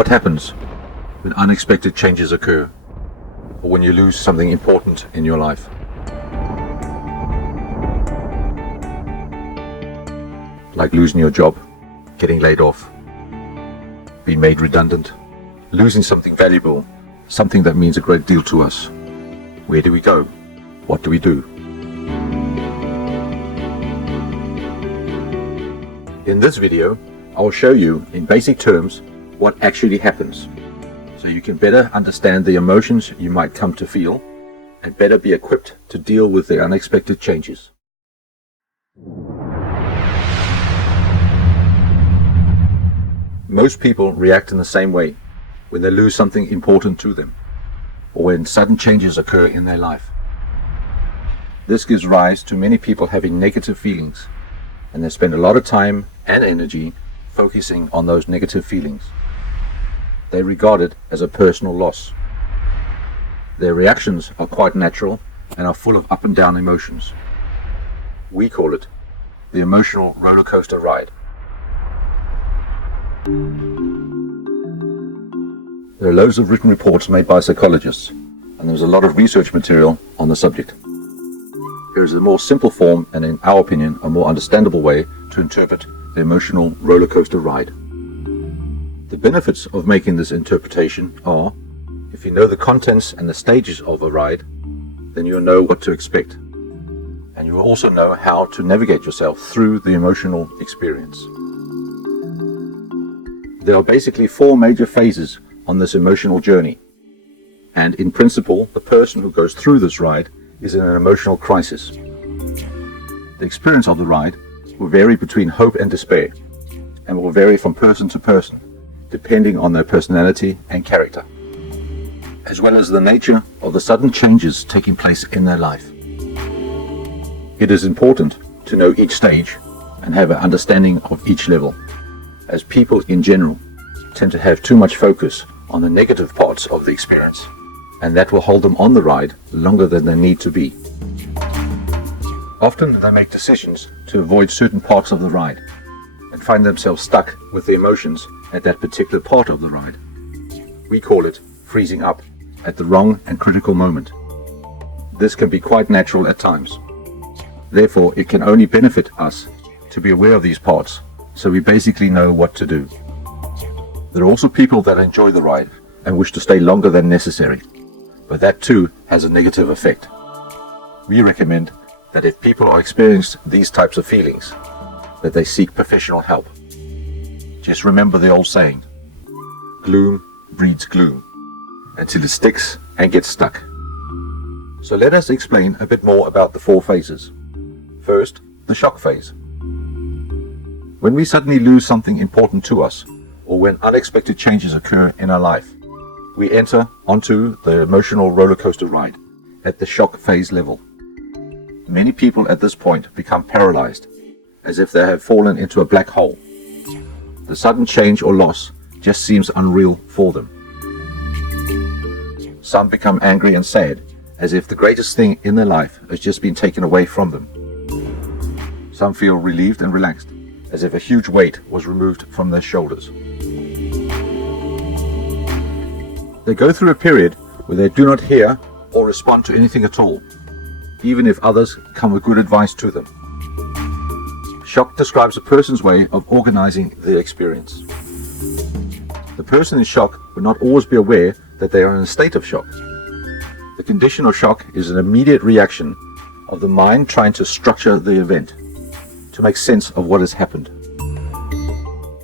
What happens when unexpected changes occur, or when you lose something important in your life? Like losing your job, getting laid off, being made redundant, losing something valuable, something that means a great deal to us. Where do we go? What do we do? In this video, I will show you in basic terms what actually happens, so you can better understand the emotions you might come to feel and better be equipped to deal with the unexpected changes. Most people react in the same way when they lose something important to them, or when sudden changes occur in their life. This gives rise to many people having negative feelings, and they spend a lot of time and energy focusing on those negative feelings. They regard it as a personal loss. Their reactions are quite natural and are full of up and down emotions. We call it the emotional roller coaster ride. There are loads of written reports made by psychologists, and there's a lot of research material on the subject. Here is a more simple form and, in our opinion, a more understandable way to interpret the emotional roller coaster ride. The benefits of making this interpretation are, if you know the contents and the stages of a ride, then you'll know what to expect, and you will also know how to navigate yourself through the emotional experience. There are basically 4 major phases on this emotional journey, and in principle, the person who goes through this ride is in an emotional crisis. The experience of the ride will vary between hope and despair, and will vary from person to person, depending on their personality and character, as well as the nature of the sudden changes taking place in their life. It is important to know each stage and have an understanding of each level, as people in general tend to have too much focus on the negative parts of the experience, and that will hold them on the ride longer than they need to be. Often they make decisions to avoid certain parts of the ride and find themselves stuck with the emotions at that particular part of the ride. We call it freezing up at the wrong and critical moment. This can be quite natural at times. Therefore, it can only benefit us to be aware of these parts, so we basically know what to do. There are also people that enjoy the ride and wish to stay longer than necessary, but that too has a negative effect. We recommend that if people are experiencing these types of feelings, that they seek professional help. Just remember the old saying, gloom breeds gloom, until it sticks and gets stuck. So let us explain a bit more about the 4 phases. First, the shock phase. When we suddenly lose something important to us, or when unexpected changes occur in our life, we enter onto the emotional roller coaster ride at the shock phase level. Many people at this point become paralyzed, as if they have fallen into a black hole. The sudden change or loss just seems unreal for them. Some become angry and sad, as if the greatest thing in their life has just been taken away from them. Some feel relieved and relaxed, as if a huge weight was removed from their shoulders. They go through a period where they do not hear or respond to anything at all, even if others come with good advice to them. Shock describes a person's way of organizing their experience. The person in shock will not always be aware that they are in a state of shock. The condition of shock is an immediate reaction of the mind trying to structure the event, to make sense of what has happened.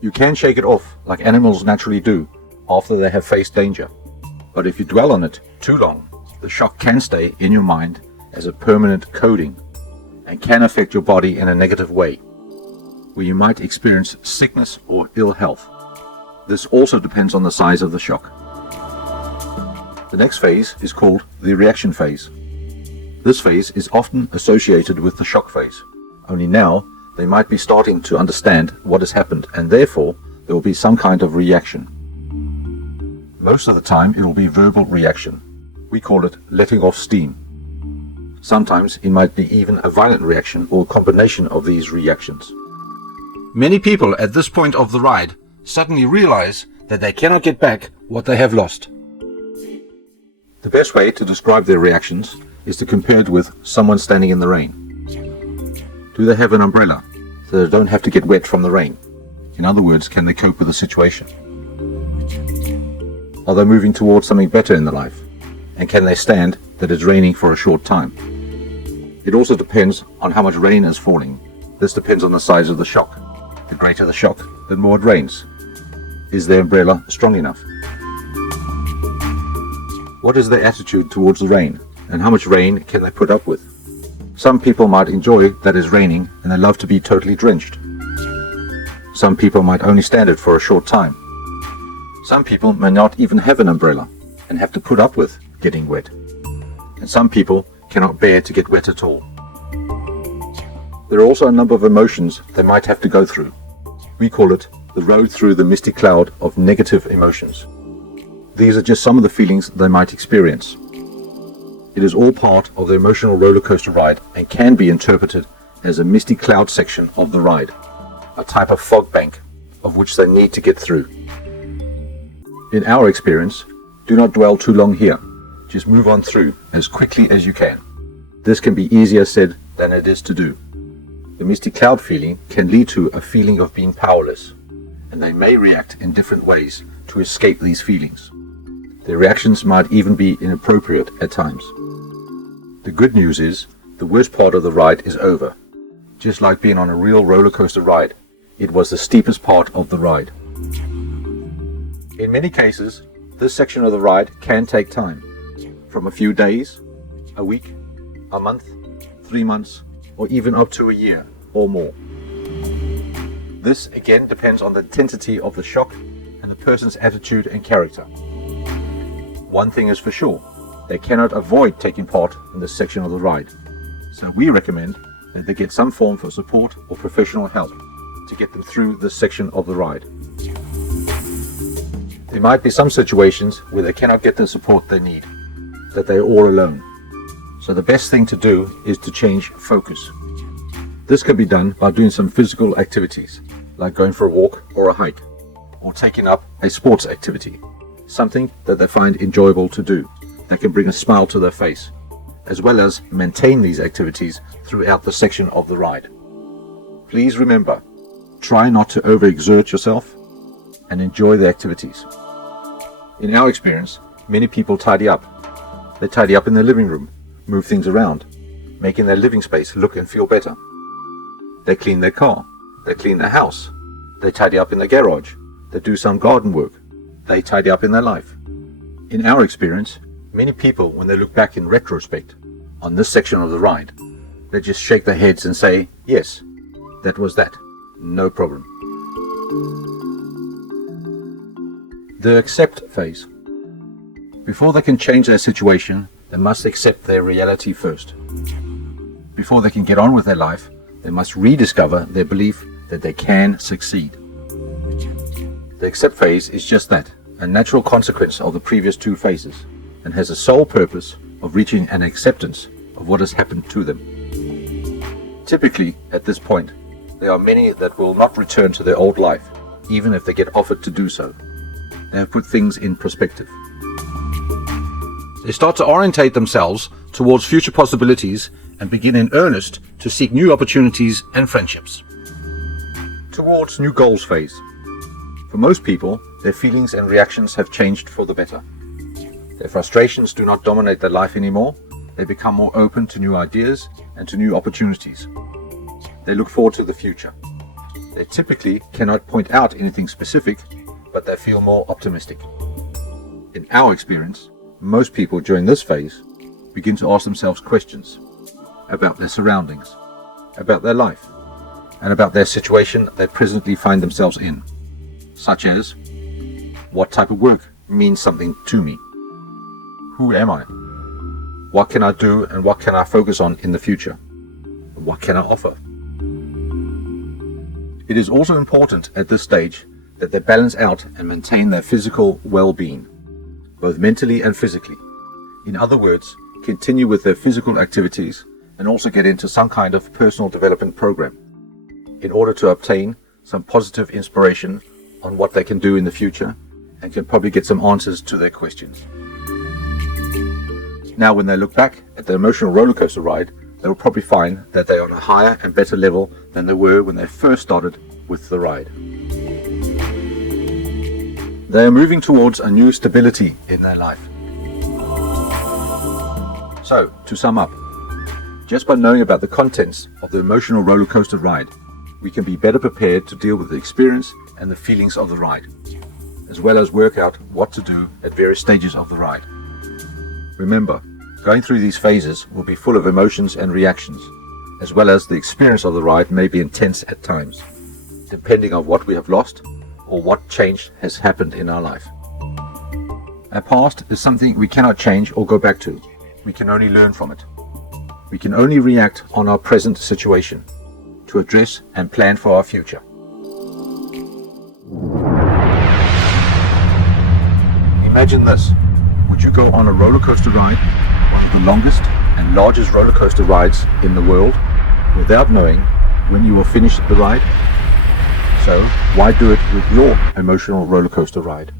You can shake it off like animals naturally do after they have faced danger, but if you dwell on it too long, the shock can stay in your mind as a permanent coding and can affect your body in a negative way, where you might experience sickness or ill health. This also depends on the size of the shock. The next phase is called the reaction phase. This phase is often associated with the shock phase, only now they might be starting to understand what has happened, and therefore there will be some kind of reaction. Most of the time it will be verbal reaction. We call it letting off steam. Sometimes it might be even a violent reaction or a combination of these reactions. Many people at this point of the ride suddenly realize that they cannot get back what they have lost. The best way to describe their reactions is to compare it with someone standing in the rain. Do they have an umbrella so they don't have to get wet from the rain? In other words, can they cope with the situation? Are they moving towards something better in their life? And can they stand that it's raining for a short time? It also depends on how much rain is falling. This depends on the size of the shock. The greater the shock, the more it rains. Is their umbrella strong enough? What is their attitude towards the rain, and how much rain can they put up with? Some people might enjoy that it's raining and they love to be totally drenched. Some people might only stand it for a short time. Some people may not even have an umbrella and have to put up with getting wet. And some people cannot bear to get wet at all. There are also a number of emotions they might have to go through. We call it the road through the misty cloud of negative emotions. These are just some of the feelings they might experience. It is all part of the emotional roller coaster ride and can be interpreted as a misty cloud section of the ride, a type of fog bank of which they need to get through. In our experience, do not dwell too long here. Just move on through as quickly as you can. This can be easier said than it is to do. The misty cloud feeling can lead to a feeling of being powerless, and they may react in different ways to escape these feelings. Their reactions might even be inappropriate at times. The good news is, the worst part of the ride is over. Just like being on a real roller coaster ride, it was the steepest part of the ride. In many cases, this section of the ride can take time, from a few days, a week, a month, 3 months, or even up to a year or more. This again depends on the intensity of the shock and the person's attitude and character. One thing is for sure, they cannot avoid taking part in this section of the ride, so we recommend that they get some form of support or professional help to get them through this section of the ride. There might be some situations where they cannot get the support they need, that they are all alone. So the best thing to do is to change focus. This can be done by doing some physical activities, like going for a walk or a hike, or taking up a sports activity, something that they find enjoyable to do, that can bring a smile to their face, as well as maintain these activities throughout the section of the ride. Please remember, try not to overexert yourself and enjoy the activities. In our experience, many people tidy up. They tidy up in their living room, move things around, making their living space look and feel better. They clean their car, they clean their house, they tidy up in their garage, they do some garden work, they tidy up in their life. In our experience, many people, when they look back in retrospect on this section of the ride, they just shake their heads and say, yes, that was that, no problem. The accept phase. Before they can change their situation, they must accept their reality first. Before they can get on with their life, they must rediscover their belief that they can succeed. The accept phase is just that, a natural consequence of the previous two phases, and has a sole purpose of reaching an acceptance of what has happened to them. Typically, at this point, there are many that will not return to their old life, even if they get offered to do so. They have put things in perspective. They start to orientate themselves towards future possibilities and begin in earnest to seek new opportunities and friendships. Towards new goals phase. For most people, their feelings and reactions have changed for the better. Their frustrations do not dominate their life anymore. They become more open to new ideas and to new opportunities. They look forward to the future. They typically cannot point out anything specific, but they feel more optimistic. In our experience, most people during this phase begin to ask themselves questions about their surroundings, about their life, and about their situation they presently find themselves in, such as, what type of work means something to me? Who am I? What can I do and what can I focus on in the future? What can I offer? It is also important at this stage that they balance out and maintain their physical well-being, both mentally and physically. In other words, continue with their physical activities and also get into some kind of personal development program in order to obtain some positive inspiration on what they can do in the future and can probably get some answers to their questions. Now, when they look back at the emotional roller coaster ride, they will probably find that they are on a higher and better level than they were when they first started with the ride. They are moving towards a new stability in their life. So, to sum up, just by knowing about the contents of the emotional roller coaster ride, we can be better prepared to deal with the experience and the feelings of the ride, as well as work out what to do at various stages of the ride. Remember, going through these phases will be full of emotions and reactions, as well as the experience of the ride may be intense at times, depending on what we have lost or what change has happened in our life. Our past is something we cannot change or go back to. We can only learn from it. We can only react on our present situation to address and plan for our future. Imagine this. Would you go on a roller coaster ride, one of the longest and largest roller coaster rides in the world, without knowing when you will finish the ride? So why do it with your emotional roller coaster ride?